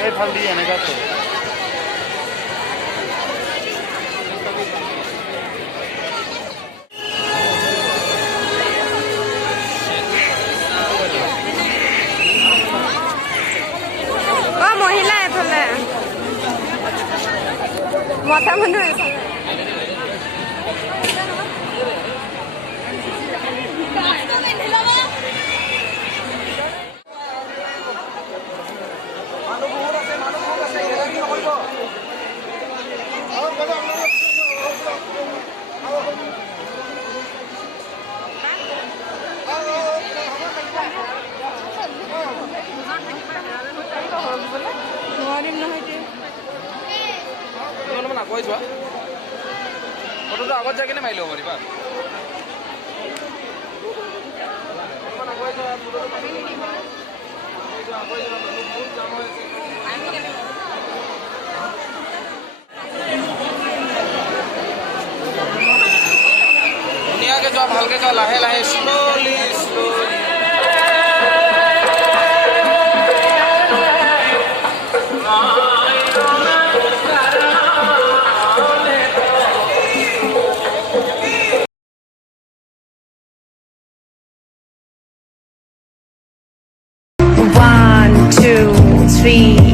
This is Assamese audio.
এইফাল দি এনেকুৱা কৰে মহিলা এফালে মতা মানুহ এফালে নোৱাৰিম নহয় এতিয়া আগুৱাই যোৱা ফটোটো আগত যাই কিনে মাৰি ল'ব পাৰিবা ধুনীয়াকে যোৱা ভালকে যোৱা লাহে লাহে slowly slowly One, two, three.